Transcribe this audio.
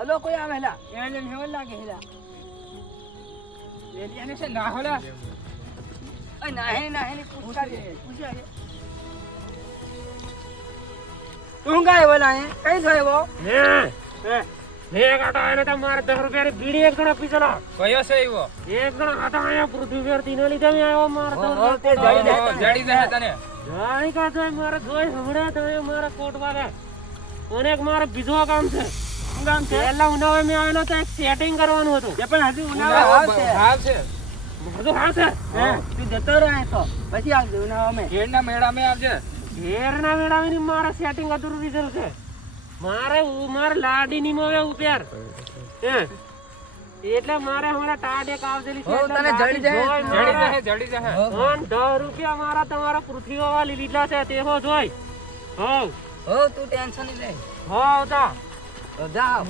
hello કોઈ આવેલા એને હેવલ લાગે હેલા રેડી એને છે ના હોલા અય ના હે ની પૂછ્યા છે તું કાય બોલા હે કઈ થયો વો ને કાટા એને તો મારે 10 રૂપિયાની બીડી એક જણા પીસલા કયો છે ઈવો એક જણા હતા આયા પૃથ્વી પર તીનો લીધે મે આવ્યો મારે તે જડી દે તને જાણી કા જોઈ મારે જોઈ હમણે તો મારા કોટ વાગે અનેક મારે બીજો કામ છે ગામ છે પહેલા ઉનાવે મે આવેલો તો એક સેટિંગ કરવાનું હતું એ પણ હજી ઉનાળો આવશે બધું હાશે તું જતો રહે તો પછી આવજે ઉનાળો મે ઘેરના મેળા મે આવજે ઘેરના મેળાની મારે સેટિંગ અધૂરું રીઝલ છે મારે લાડીની મોવે ઉપર એટલે મારે હમણાં ટાટ એક આવજેલી છે તને જડી જાય 10 રૂપિયા મારા તમારા પૃથ્વી વાળી લીધા છે તે હો જોઈ હો તું ટેન્શન નહીં લે હો તા જાઓ